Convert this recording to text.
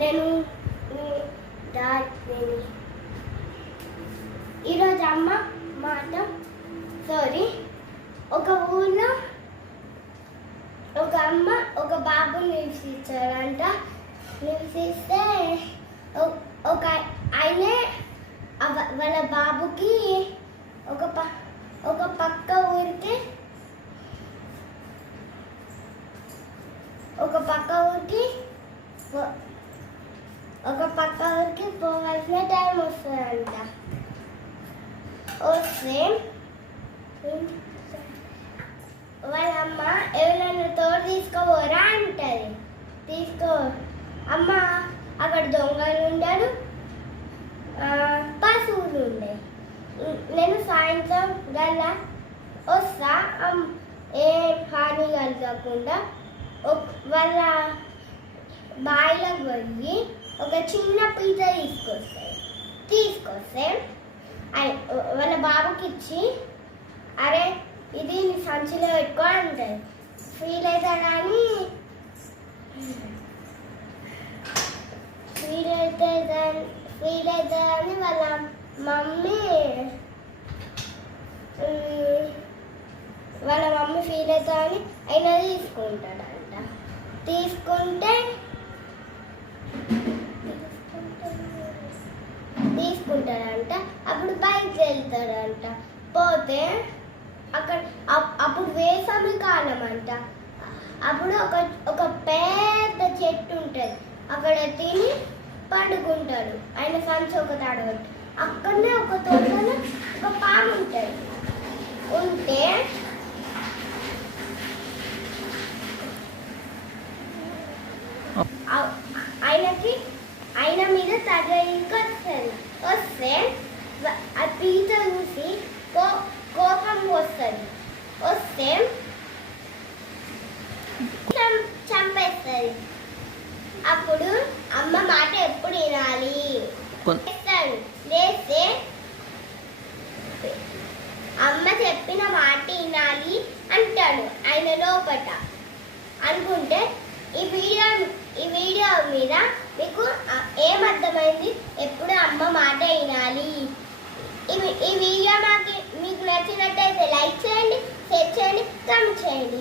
నేను ఈరోజు అమ్మ మాట ఒక ఊళ్ళో ఒక అమ్మ ఒక బాబు నివసించారంట. నివసిస్తే ఒక ఆయనే వాళ్ళ బాబుకి ఒక పక్క ఊరికి పోవాల్సిన టైం వస్తుందంట. వస్తే వాళ్ళ అమ్మ ఎవరైనా తోడు తీసుకోపోరా అంటది. అమ్మ అక్కడ దొంగలు ఉంటారు, పశువులు ఉండే. నేను సాయంత్రం గల్లా వస్తా, ఏ హాని కలగకుండా వాళ్ళ బాయిలోకి పోయి ఒక చిన్న పీత తీసుకొస్తే వాళ్ళ బాబుకి ఇచ్చి, అరే ఇది నీ సంచిలో పెట్టుకో అంటారు. ఫీల్ అవుతాడని వాళ్ళ మమ్మీ ఫీల్ అవుతాడని ఆయన తీసుకుంటాడంట. అప్పుడు బయటకు వెళ్తాడంట. పోతే అప్పుడు వేసవి కాలం అంట. అప్పుడు ఒక పెద్ద చెట్టు ఉంటుంది, అక్కడ తిని పండుకుంటాడు. ఆయన సంచి ఒక తాడబట్టి అక్కడనే ఒక తోటలో ఒక పాము ఉంటుంది. ఉంటే ఆయన మీద తగలికి వస్తే ఆ పీత చూసి కోపం వస్తే చంపేస్తుంది. అప్పుడు అమ్మ మాట ఎప్పుడు వినాలి? లేస్తే అమ్మ చెప్పిన మాట వినాలి అంటాడు ఆయన లోపట. అనుకుంటే ఈ వీడియో మీద మీకు ఏమర్థమైంది? ఎప్పుడు అమ్మ మాట వినాలి. ఈ వీడియో మీకు నచ్చినట్టయితే లైక్ చేయండి, షేర్ చేయండి, కామెంట్ చేయండి.